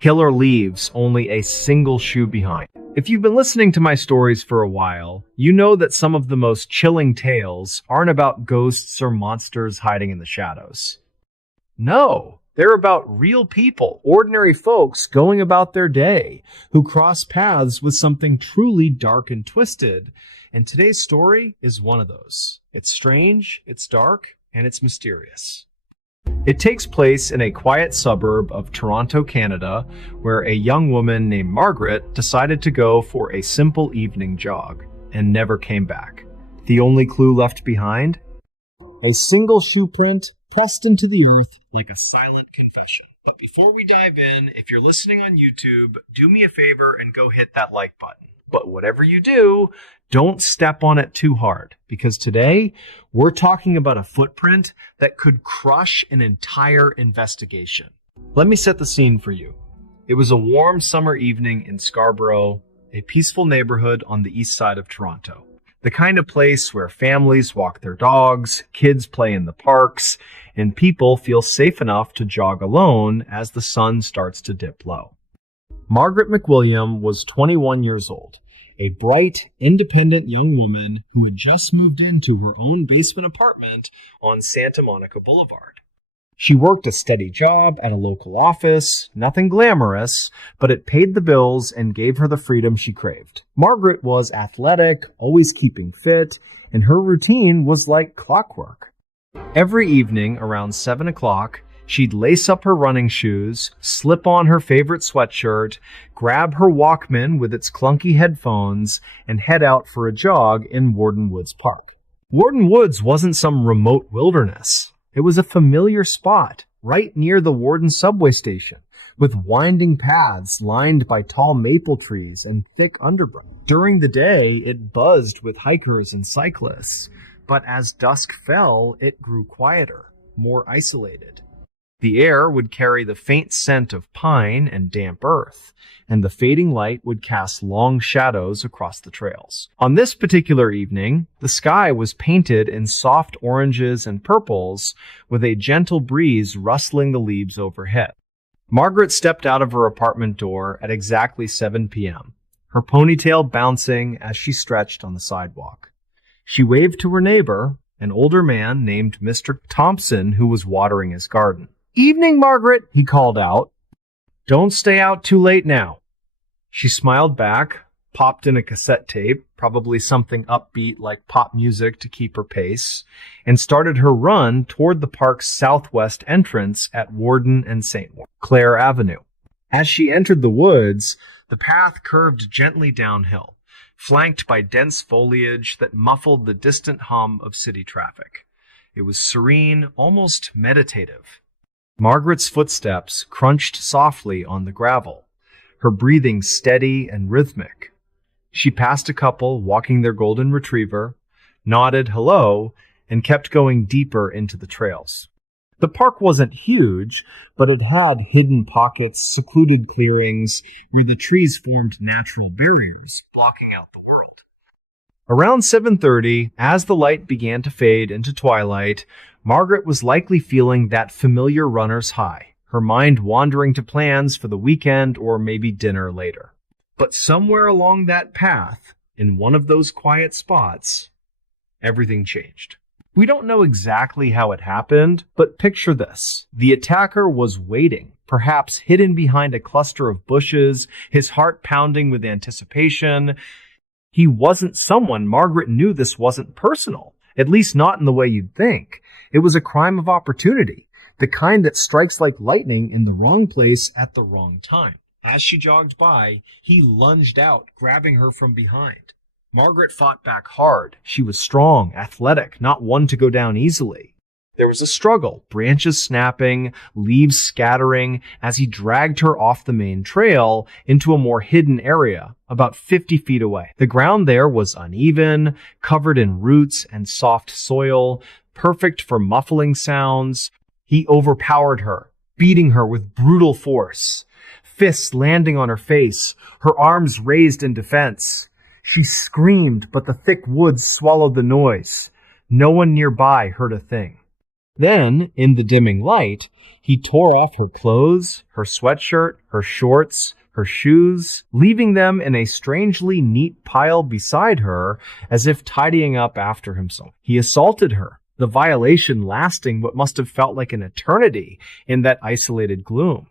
Killer leaves only a single shoe behind. If you've been listening to my stories for a while, you know that some of the most chilling tales aren't about ghosts or monsters hiding in the shadows. No, they're about real people, ordinary folks going about their day, who cross paths with something truly dark and twisted. And today's story is one of those. It's strange, it's dark, and it's mysterious. It takes place in a quiet suburb of Toronto, Canada, where a young woman named Margaret decided to go for a simple evening jog and never came back. The only clue left behind? A single shoe print pressed into the earth like a silent confession. But before we dive in, if you're listening on YouTube, do me a favor and go hit that like button. But whatever you do, don't step on it too hard, because today we're talking about a footprint that could crush an entire investigation. Let me set the scene for you. It was a warm summer evening in Scarborough, a peaceful neighborhood on the east side of Toronto. The kind of place where families walk their dogs, kids play in the parks, and people feel safe enough to jog alone as the sun starts to dip low. Margaret McWilliam was 21 years old, a bright, independent young woman who had just moved into her own basement apartment on Santa Monica Boulevard. She worked a steady job at a local office, nothing glamorous, but it paid the bills and gave her the freedom she craved. Margaret was athletic, always keeping fit, and her routine was like clockwork. Every evening around 7 o'clock, she'd lace up her running shoes, slip on her favorite sweatshirt, grab her Walkman with its clunky headphones, and head out for a jog in Warden Woods Park. Warden Woods wasn't some remote wilderness. It was a familiar spot, right near the Warden subway station, with winding paths lined by tall maple trees and thick underbrush. During the day, it buzzed with hikers and cyclists, but as dusk fell, it grew quieter, more isolated. The air would carry the faint scent of pine and damp earth, and the fading light would cast long shadows across the trails. On this particular evening, the sky was painted in soft oranges and purples, with a gentle breeze rustling the leaves overhead. Margaret stepped out of her apartment door at exactly 7 p.m., her ponytail bouncing as she stretched on the sidewalk. She waved to her neighbor, an older man named Mr. Thompson, who was watering his garden. "Evening, Margaret," he called out. "Don't stay out too late now." She smiled back, popped in a cassette tape, probably something upbeat like pop music to keep her pace, and started her run toward the park's southwest entrance at Warden and St. Clair Avenue. As she entered the woods, the path curved gently downhill, flanked by dense foliage that muffled the distant hum of city traffic. It was serene, almost meditative. Margaret's footsteps crunched softly on the gravel, her breathing steady and rhythmic. She passed a couple walking their golden retriever, nodded hello, and kept going deeper into the trails. The park wasn't huge, but it had hidden pockets, secluded clearings, where the trees formed natural barriers, blocking out the world. Around 7:30, as the light began to fade into twilight, Margaret was likely feeling that familiar runner's high, her mind wandering to plans for the weekend or maybe dinner later. But somewhere along that path, in one of those quiet spots, everything changed. We don't know exactly how it happened, but picture this. The attacker was waiting, perhaps hidden behind a cluster of bushes, his heart pounding with anticipation. He wasn't someone Margaret knew. This wasn't personal, at least not in the way you'd think. It was a crime of opportunity, the kind that strikes like lightning in the wrong place at the wrong time. As she jogged by, he lunged out, grabbing her from behind. Margaret fought back hard. She was strong, athletic, not one to go down easily. There was a struggle, branches snapping, leaves scattering, as he dragged her off the main trail into a more hidden area, about 50 feet away. The ground there was uneven, covered in roots and soft soil, perfect for muffling sounds. He overpowered her, beating her with brutal force, fists landing on her face, her arms raised in defense. She screamed, but the thick woods swallowed the noise. No one nearby heard a thing. Then, in the dimming light, he tore off her clothes, her sweatshirt, her shorts, her shoes, leaving them in a strangely neat pile beside her as if tidying up after himself. He assaulted her, the violation lasting what must have felt like an eternity in that isolated gloom.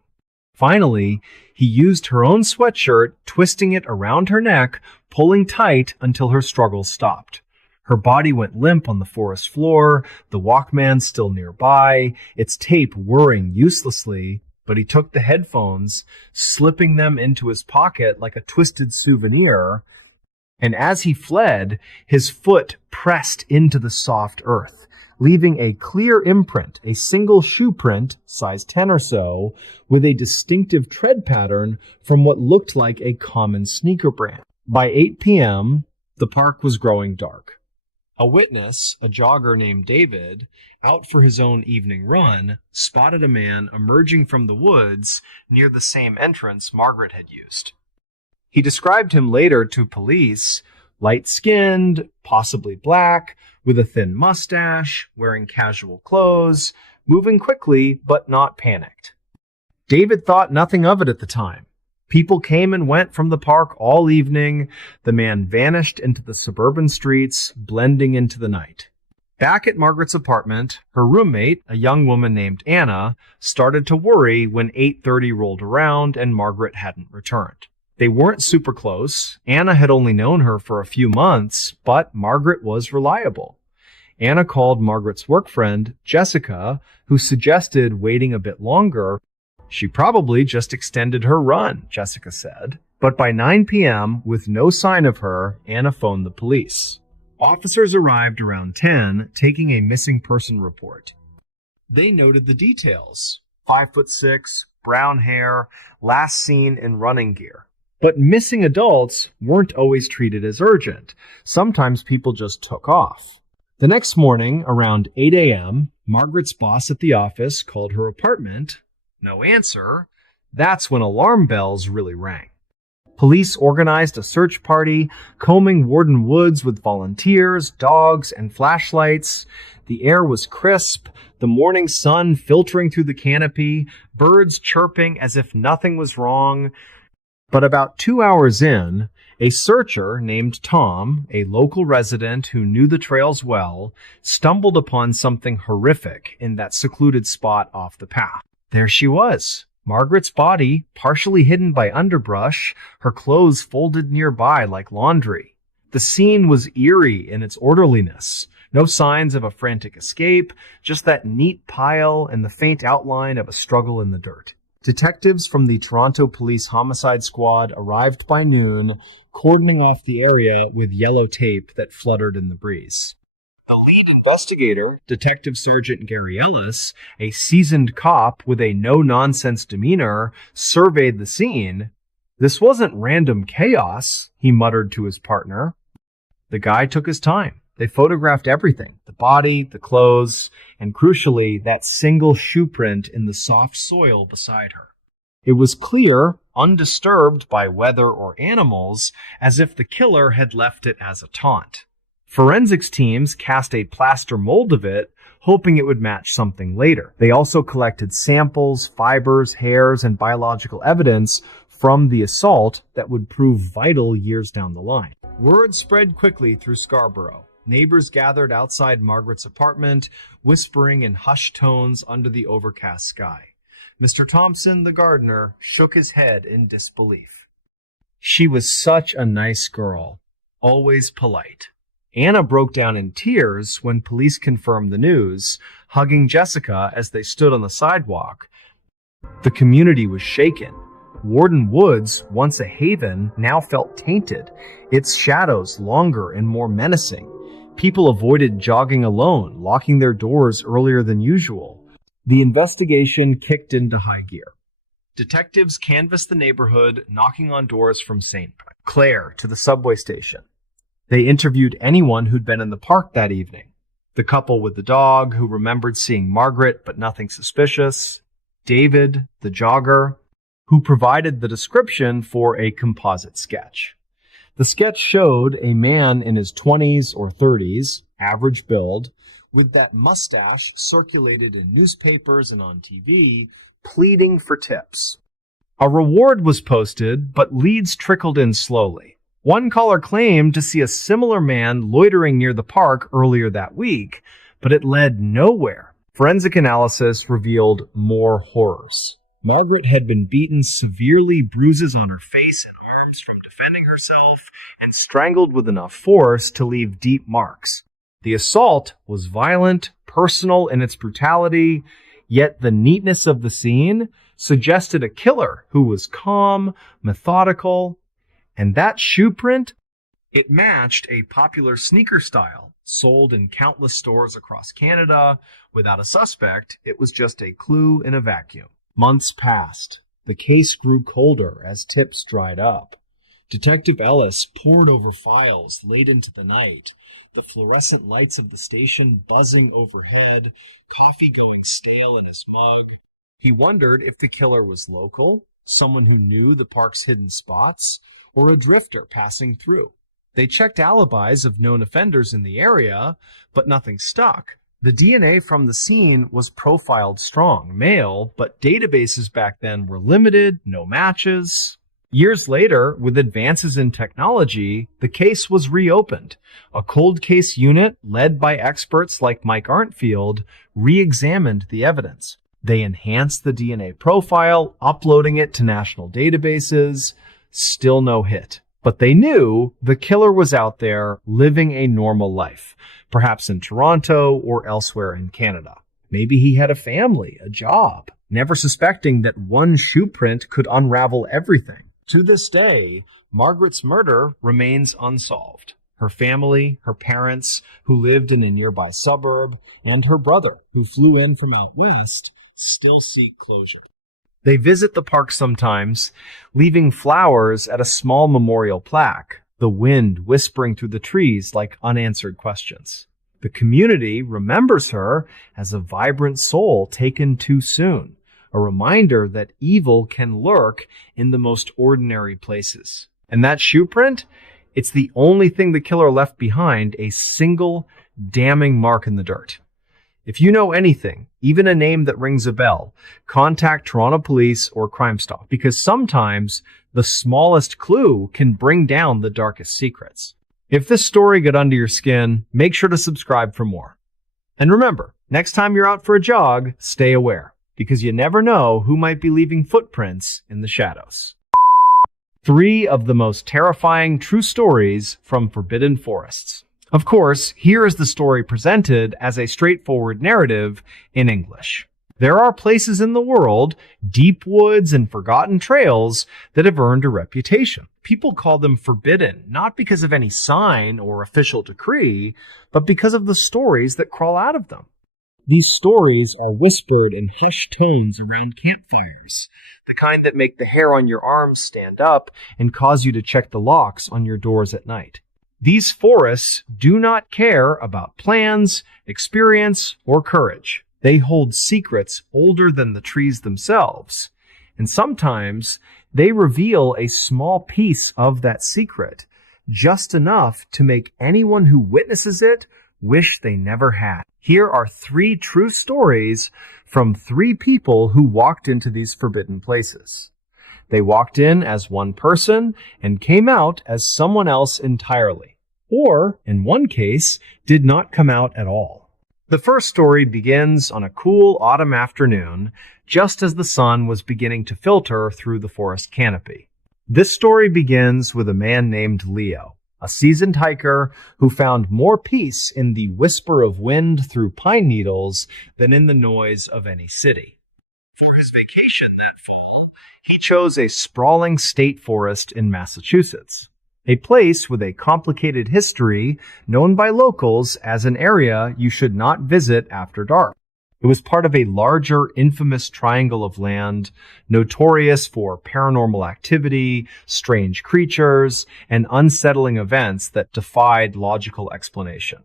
Finally, he used her own sweatshirt, twisting it around her neck, pulling tight until her struggles stopped. Her body went limp on the forest floor, the Walkman still nearby, its tape whirring uselessly, but he took the headphones, slipping them into his pocket like a twisted souvenir, and as he fled, his foot pressed into the soft earth, leaving a clear imprint, a single shoe print, size 10 or so, with a distinctive tread pattern from what looked like a common sneaker brand. By 8 p.m., the park was growing dark. A witness, a jogger named David, out for his own evening run, spotted a man emerging from the woods near the same entrance Margaret had used. He described him later to police, light-skinned, possibly black, with a thin mustache, wearing casual clothes, moving quickly but not panicked. David thought nothing of it at the time. People came and went from the park all evening. The man vanished into the suburban streets, blending into the night. Back at Margaret's apartment, her roommate, a young woman named Anna, started to worry when 8:30 rolled around and Margaret hadn't returned. They weren't super close. Anna had only known her for a few months, but Margaret was reliable. Anna called Margaret's work friend, Jessica, who suggested waiting a bit longer. She probably just extended her run, Jessica said. But by 9 p.m., with no sign of her, Anna phoned the police. Officers arrived around 10, taking a missing person report. They noted the details. 5'6", brown hair, last seen in running gear. But missing adults weren't always treated as urgent. Sometimes people just took off. The next morning, around 8 a.m., Margaret's boss at the office called her apartment. No answer. That's when alarm bells really rang. Police organized a search party, combing Warden Woods with volunteers, dogs, and flashlights. The air was crisp, the morning sun filtering through the canopy, birds chirping as if nothing was wrong. But about 2 hours in, a searcher named Tom, a local resident who knew the trails well, stumbled upon something horrific in that secluded spot off the path. There she was, Margaret's body, partially hidden by underbrush, her clothes folded nearby like laundry. The scene was eerie in its orderliness. No signs of a frantic escape, just that neat pile and the faint outline of a struggle in the dirt. Detectives from the Toronto Police Homicide Squad arrived by noon, cordoning off the area with yellow tape that fluttered in the breeze. The lead investigator, Detective Sergeant Gary Ellis, a seasoned cop with a no-nonsense demeanor, surveyed the scene. This wasn't random chaos, he muttered to his partner. The guy took his time. They photographed everything, the body, the clothes, and crucially, that single shoe print in the soft soil beside her. It was clear, undisturbed by weather or animals, as if the killer had left it as a taunt. Forensics teams cast a plaster mold of it, hoping it would match something later. They also collected samples, fibers, hairs, and biological evidence from the assault that would prove vital years down the line. Word spread quickly through Scarborough. Neighbors gathered outside Margaret's apartment, whispering in hushed tones under the overcast sky. Mr. Thompson, the gardener, shook his head in disbelief. She was such a nice girl, always polite. Anna broke down in tears when police confirmed the news, hugging Jessica as they stood on the sidewalk. The community was shaken. Warden Woods, once a haven, now felt tainted, its shadows longer and more menacing. People avoided jogging alone, locking their doors earlier than usual. The investigation kicked into high gear. Detectives canvassed the neighborhood, knocking on doors from St. Clair to the subway station. They interviewed anyone who'd been in the park that evening. The couple with the dog, who remembered seeing Margaret but nothing suspicious. David, the jogger, who provided the description for a composite sketch. The sketch showed a man in his 20s or 30s, average build, with that mustache circulated in newspapers and on TV, pleading for tips. A reward was posted, but leads trickled in slowly. One caller claimed to see a similar man loitering near the park earlier that week, but it led nowhere. Forensic analysis revealed more horrors. Margaret had been beaten severely, bruises on her face and arms from defending herself, and strangled with enough force to leave deep marks. The assault was violent, personal in its brutality, yet the neatness of the scene suggested a killer who was calm, methodical, and that shoe print, it matched a popular sneaker style sold in countless stores across Canada. Without a suspect, it was just a clue in a vacuum. Months passed. The case grew colder as tips dried up. Detective Ellis pored over files late into the night, the fluorescent lights of the station buzzing overhead, coffee going stale in his mug. He wondered if the killer was local, someone who knew the park's hidden spots, or a drifter passing through. They checked alibis of known offenders in the area, but nothing stuck. The DNA from the scene was profiled strong, male, but databases back then were limited, no matches. Years later, with advances in technology, the case was reopened. A cold case unit, led by experts like Mike Arntfield, re-examined the evidence. They enhanced the DNA profile, uploading it to national databases. Still no hit. But they knew the killer was out there living a normal life, perhaps in Toronto or elsewhere in Canada. Maybe he had a family, a job, never suspecting that one shoe print could unravel everything. To this day, Margaret's murder remains unsolved. Her family, her parents, who lived in a nearby suburb, and her brother, who flew in from out west, still seek closure. They visit the park sometimes, leaving flowers at a small memorial plaque, the wind whispering through the trees like unanswered questions. The community remembers her as a vibrant soul taken too soon, a reminder that evil can lurk in the most ordinary places. And that shoe print, it's the only thing the killer left behind, a single damning mark in the dirt. If you know anything, even a name that rings a bell, contact Toronto Police or Crime Stop, because sometimes the smallest clue can bring down the darkest secrets. If this story got under your skin, make sure to subscribe for more. And remember, next time you're out for a jog, stay aware, because you never know who might be leaving footprints in the shadows. 3 of the most terrifying true stories from Forbidden Forests. Of course, here is the story presented as a straightforward narrative in English. There are places in the world, deep woods and forgotten trails, that have earned a reputation. People call them forbidden, not because of any sign or official decree, but because of the stories that crawl out of them. These stories are whispered in hushed tones around campfires, the kind that make the hair on your arms stand up and cause you to check the locks on your doors at night. These forests do not care about plans, experience, or courage. They hold secrets older than the trees themselves, and sometimes they reveal a small piece of that secret, just enough to make anyone who witnesses it wish they never had. Here are 3 true stories from 3 people who walked into these forbidden places. They walked in as one person and came out as someone else entirely, or, in one case, did not come out at all. The first story begins on a cool autumn afternoon, just as the sun was beginning to filter through the forest canopy. This story begins with a man named Leo, a seasoned hiker who found more peace in the whisper of wind through pine needles than in the noise of any city. For his vacation that fall, he chose a sprawling state forest in Massachusetts, a place with a complicated history known by locals as an area you should not visit after dark. It was part of a larger, infamous triangle of land, notorious for paranormal activity, strange creatures, and unsettling events that defied logical explanation.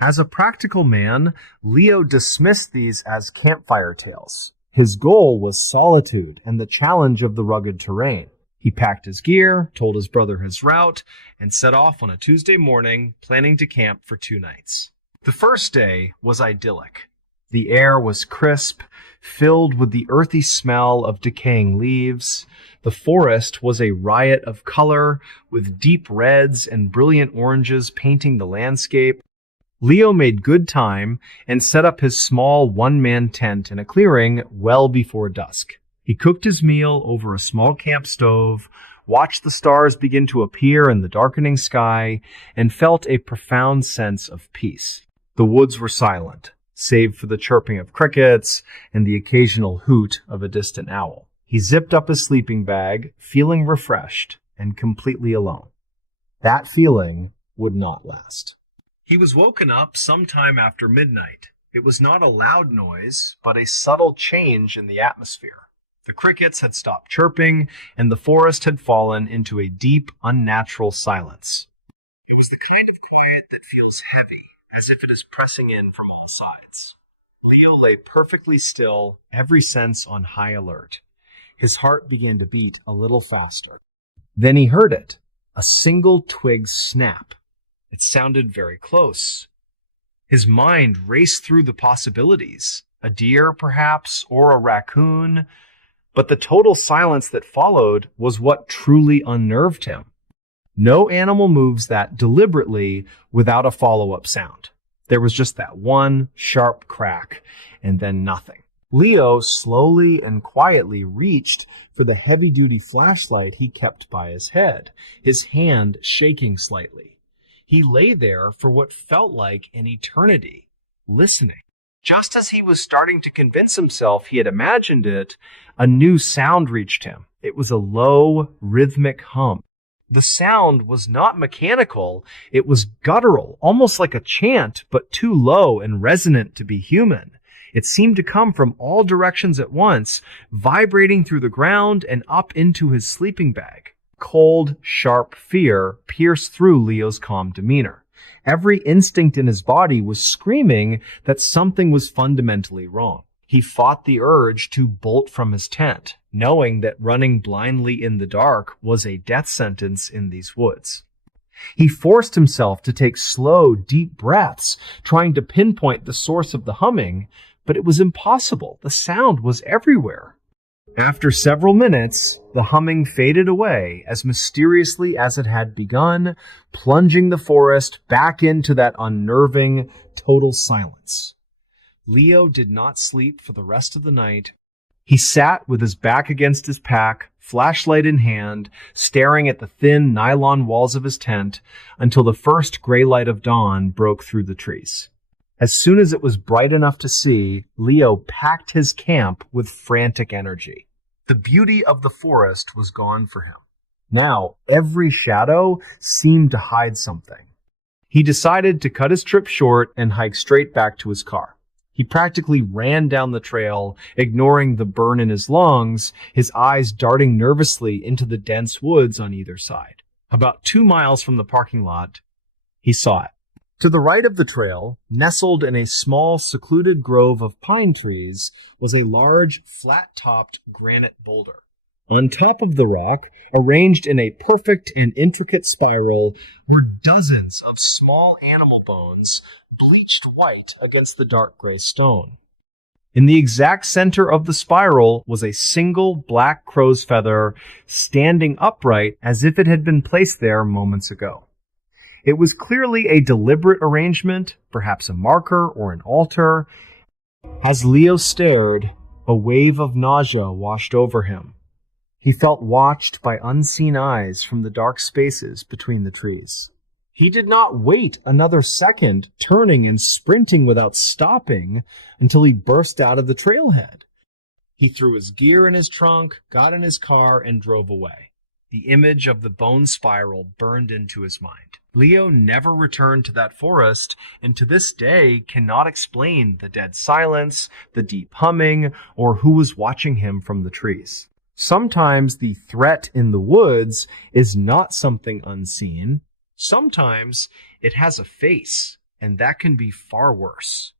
As a practical man, Leo dismissed these as campfire tales. His goal was solitude and the challenge of the rugged terrain. He packed his gear, told his brother his route, and set off on a Tuesday morning, planning to camp for 2 nights. The first day was idyllic. The air was crisp, filled with the earthy smell of decaying leaves. The forest was a riot of color, with deep reds and brilliant oranges painting the landscape. Leo made good time and set up his small one-man tent in a clearing well before dusk. He cooked his meal over a small camp stove, watched the stars begin to appear in the darkening sky, and felt a profound sense of peace. The woods were silent, save for the chirping of crickets and the occasional hoot of a distant owl. He zipped up his sleeping bag, feeling refreshed and completely alone. That feeling would not last. He was woken up sometime after midnight. It was not a loud noise, but a subtle change in the atmosphere. The crickets had stopped chirping, and the forest had fallen into a deep, unnatural silence. It was the kind of quiet that feels heavy, as if it is pressing in from all sides. Leo lay perfectly still, every sense on high alert. His heart began to beat a little faster. Then he heard it, a single twig snap. It sounded very close. His mind raced through the possibilities. A deer, perhaps, or a raccoon. But the total silence that followed was what truly unnerved him. No animal moves that deliberately without a follow-up sound. There was just that one sharp crack, and then nothing. Leo slowly and quietly reached for the heavy-duty flashlight he kept by his head, his hand shaking slightly. He lay there for what felt like an eternity, listening. Just as he was starting to convince himself he had imagined it, a new sound reached him. It was a low, rhythmic hum. The sound was not mechanical, it was guttural, almost like a chant, but too low and resonant to be human. It seemed to come from all directions at once, vibrating through the ground and up into his sleeping bag. Cold, sharp fear pierced through Leo's calm demeanor. Every instinct in his body was screaming that something was fundamentally wrong. He fought the urge to bolt from his tent, knowing that running blindly in the dark was a death sentence in these woods. He forced himself to take slow, deep breaths, trying to pinpoint the source of the humming, but it was impossible. The sound was everywhere. After several minutes, the humming faded away as mysteriously as it had begun, plunging the forest back into that unnerving, total silence. Leo did not sleep for the rest of the night. He sat with his back against his pack, flashlight in hand, staring at the thin nylon walls of his tent until the first gray light of dawn broke through the trees. As soon as it was bright enough to see, Leo packed his camp with frantic energy. The beauty of the forest was gone for him. Now, every shadow seemed to hide something. He decided to cut his trip short and hike straight back to his car. He practically ran down the trail, ignoring the burn in his lungs, his eyes darting nervously into the dense woods on either side. About 2 miles from the parking lot, he saw it. To the right of the trail, nestled in a small, secluded grove of pine trees, was a large, flat-topped granite boulder. On top of the rock, arranged in a perfect and intricate spiral, were dozens of small animal bones, bleached white against the dark gray stone. In the exact center of the spiral was a single black crow's feather, standing upright as if it had been placed there moments ago. It was clearly a deliberate arrangement, perhaps a marker or an altar. As Leo stared, a wave of nausea washed over him. He felt watched by unseen eyes from the dark spaces between the trees. He did not wait another second, turning and sprinting without stopping until he burst out of the trailhead. He threw his gear in his trunk, got in his car, and drove away. The image of the bone spiral burned into his mind. Leo never returned to that forest, and to this day cannot explain the dead silence, the deep humming, or who was watching him from the trees. Sometimes the threat in the woods is not something unseen. Sometimes it has a face, and that can be far worse.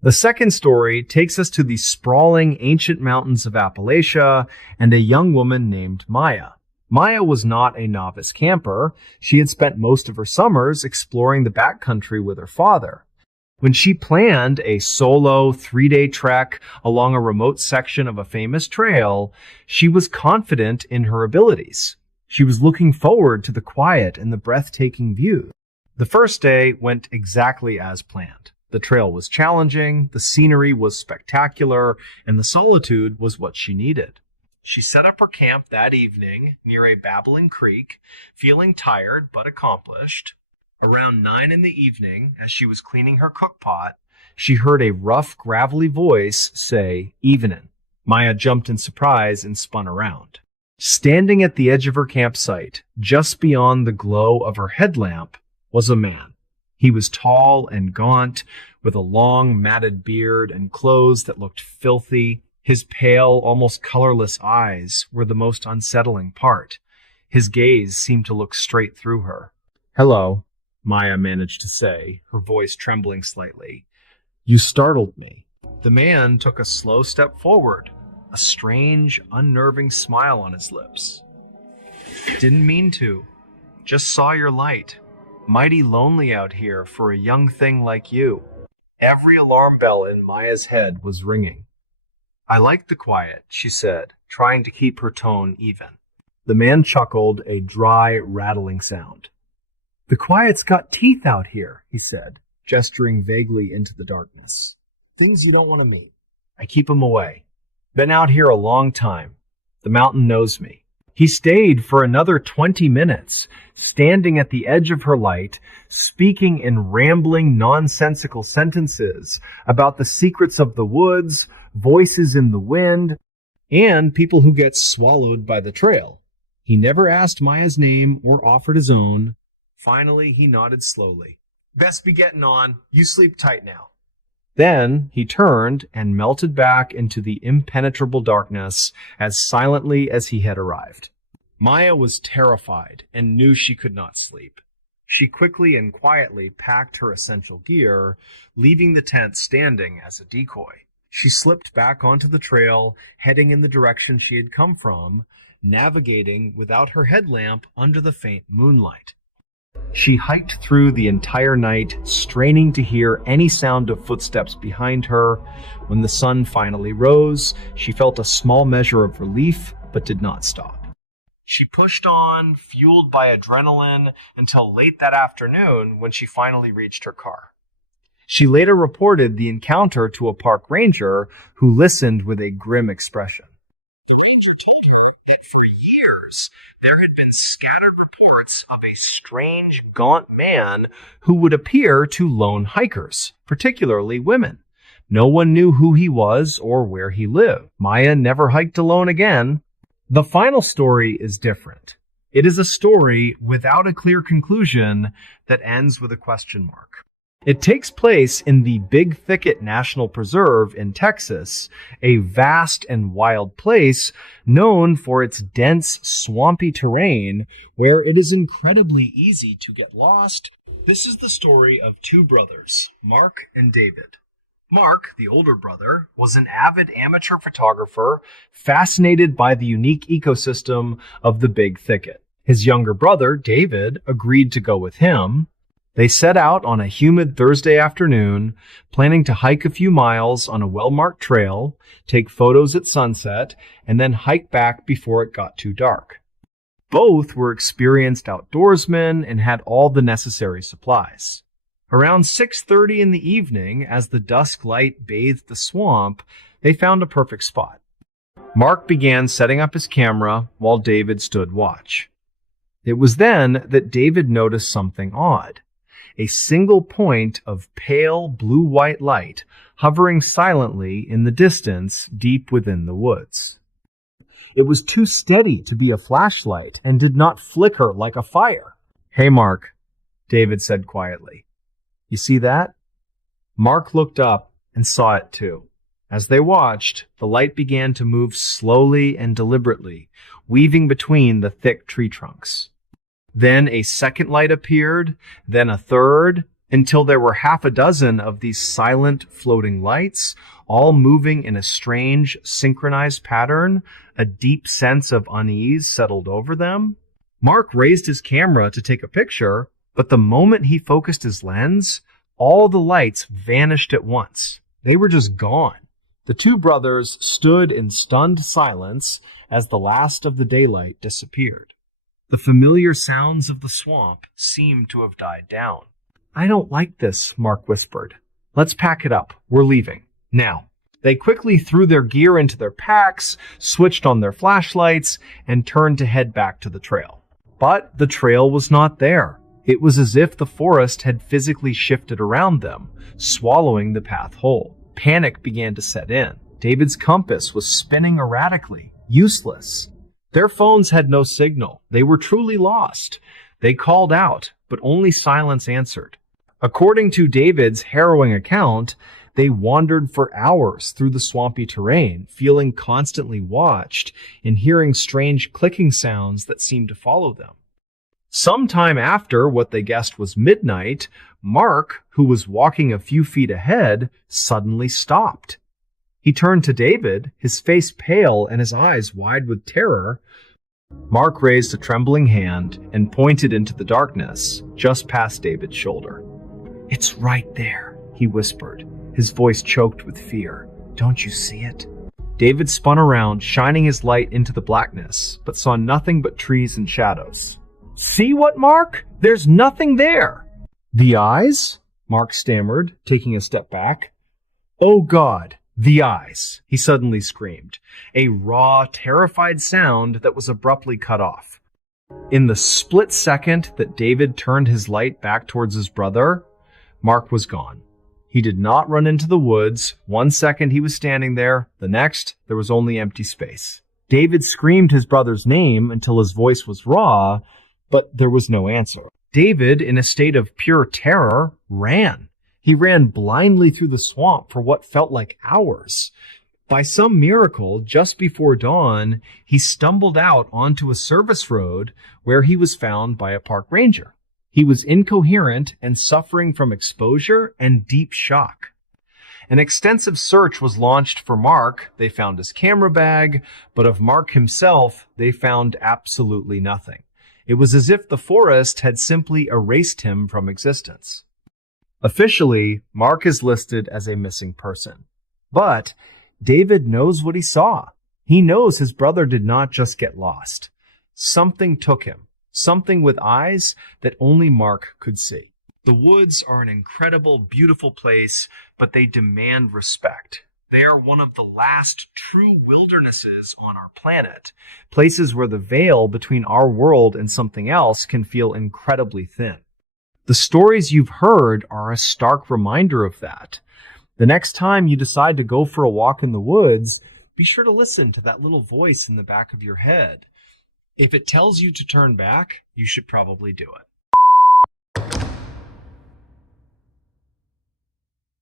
The second story takes us to the sprawling ancient mountains of Appalachia and a young woman named Maya. Maya was not a novice camper. She had spent most of her summers exploring the backcountry with her father. When she planned a solo 3-day trek along a remote section of a famous trail, she was confident in her abilities. She was looking forward to the quiet and the breathtaking views. The first day went exactly as planned. The trail was challenging, the scenery was spectacular, and the solitude was what she needed. She set up her camp that evening near a babbling creek, feeling tired but accomplished. Around 9 in the evening, as she was cleaning her cookpot, she heard a rough, gravelly voice say, "Evenin'." Maya jumped in surprise and spun around. Standing at the edge of her campsite, just beyond the glow of her headlamp, was a man. He was tall and gaunt, with a long, matted beard and clothes that looked filthy. His pale, almost colorless eyes were the most unsettling part. His gaze seemed to look straight through her. "Hello," Maya managed to say, her voice trembling slightly. "You startled me." The man took a slow step forward, a strange, unnerving smile on his lips. "Didn't mean to. Just saw your light. Mighty lonely out here for a young thing like you." Every alarm bell in Maya's head was ringing. "I like the quiet," she said, trying to keep her tone even. The man chuckled, a dry, rattling sound. "The quiet's got teeth out here," he said, gesturing vaguely into the darkness. "Things you don't want to meet. I keep 'em away. Been out here a long time. The mountain knows me." He stayed for another 20 minutes, standing at the edge of her light, speaking in rambling, nonsensical sentences about the secrets of the woods, voices in the wind, and people who get swallowed by the trail. He never asked Maya's name or offered his own. Finally, he nodded slowly. "Best be getting on. You sleep tight now." Then he turned and melted back into the impenetrable darkness as silently as he had arrived. Maya was terrified and knew she could not sleep. She quickly and quietly packed her essential gear, leaving the tent standing as a decoy. She slipped back onto the trail, heading in the direction she had come from, navigating without her headlamp under the faint moonlight. She hiked through the entire night, straining to hear any sound of footsteps behind her. When the sun finally rose, she felt a small measure of relief, but did not stop. She pushed on, fueled by adrenaline, until late that afternoon when she finally reached her car. She later reported the encounter to a park ranger who listened with a grim expression. The ranger told her that for years there had been scattered reports of a strange, gaunt man who would appear to lone hikers, particularly women. No one knew who he was or where he lived. Maya never hiked alone again. The final story is different. It is a story without a clear conclusion that ends with a question mark. It takes place in the Big Thicket National Preserve in Texas, a vast and wild place known for its dense, swampy terrain where it is incredibly easy to get lost. This is the story of two brothers, Mark and David. Mark, the older brother, was an avid amateur photographer, fascinated by the unique ecosystem of the Big Thicket. His younger brother, David, agreed to go with him. They set out on a humid Thursday afternoon, planning to hike a few miles on a well-marked trail, take photos at sunset, and then hike back before it got too dark. Both were experienced outdoorsmen and had all the necessary supplies. Around 6:30 in the evening, as the dusk light bathed the swamp, they found a perfect spot. Mark began setting up his camera while David stood watch. It was then that David noticed something odd. A single point of pale blue-white light hovering silently in the distance deep within the woods. It was too steady to be a flashlight and did not flicker like a fire. "Hey, Mark," David said quietly. "You see that?" Mark looked up and saw it too. As they watched, the light began to move slowly and deliberately, weaving between the thick tree trunks. Then a second light appeared, then a third, until there were half a dozen of these silent, floating lights, all moving in a strange, synchronized pattern. A deep sense of unease settled over them. Mark raised his camera to take a picture, but the moment he focused his lens, All the lights vanished at once. They were just gone. The two brothers stood in stunned silence as the last of the daylight disappeared. The familiar sounds of the swamp seemed to have died down. "I don't like this," Mark whispered. "Let's pack it up. We're leaving. Now." They quickly threw their gear into their packs, switched on their flashlights, and turned to head back to the trail. But the trail was not there. It was as if the forest had physically shifted around them, swallowing the path whole. Panic began to set in. David's compass was spinning erratically, useless. Their phones had no signal. They were truly lost. They called out, but only silence answered. According to David's harrowing account, they wandered for hours through the swampy terrain, feeling constantly watched and hearing strange clicking sounds that seemed to follow them. Sometime after what they guessed was midnight, Mark, who was walking a few feet ahead, suddenly stopped. He turned to David, his face pale and his eyes wide with terror. Mark raised a trembling hand and pointed into the darkness, just past David's shoulder. "It's right there," he whispered, his voice choked with fear. "Don't you see it?" David spun around, shining his light into the blackness, but saw nothing but trees and shadows. "See what, Mark? There's nothing there." "The eyes?" Mark stammered, taking a step back. "Oh God, the eyes," he suddenly screamed, a raw, terrified sound that was abruptly cut off. In the split second that David turned his light back towards his brother, Mark was gone. He did not run into the woods. 1 second he was standing there, the next there was only empty space. David screamed his brother's name until his voice was raw, but there was no answer. David, in a state of pure terror, ran. He ran blindly through the swamp for what felt like hours. By some miracle, just before dawn, he stumbled out onto a service road where he was found by a park ranger. He was incoherent and suffering from exposure and deep shock. An extensive search was launched for Mark. They found his camera bag, but of Mark himself, they found absolutely nothing. It was as if the forest had simply erased him from existence. Officially, Mark is listed as a missing person. But David knows what he saw. He knows his brother did not just get lost. Something took him. Something with eyes that only Mark could see. The woods are an incredible, beautiful place, but they demand respect. They are one of the last true wildernesses on our planet, places where the veil between our world and something else can feel incredibly thin. The stories you've heard are a stark reminder of that. The next time you decide to go for a walk in the woods, be sure to listen to that little voice in the back of your head. If it tells you to turn back, you should probably do it.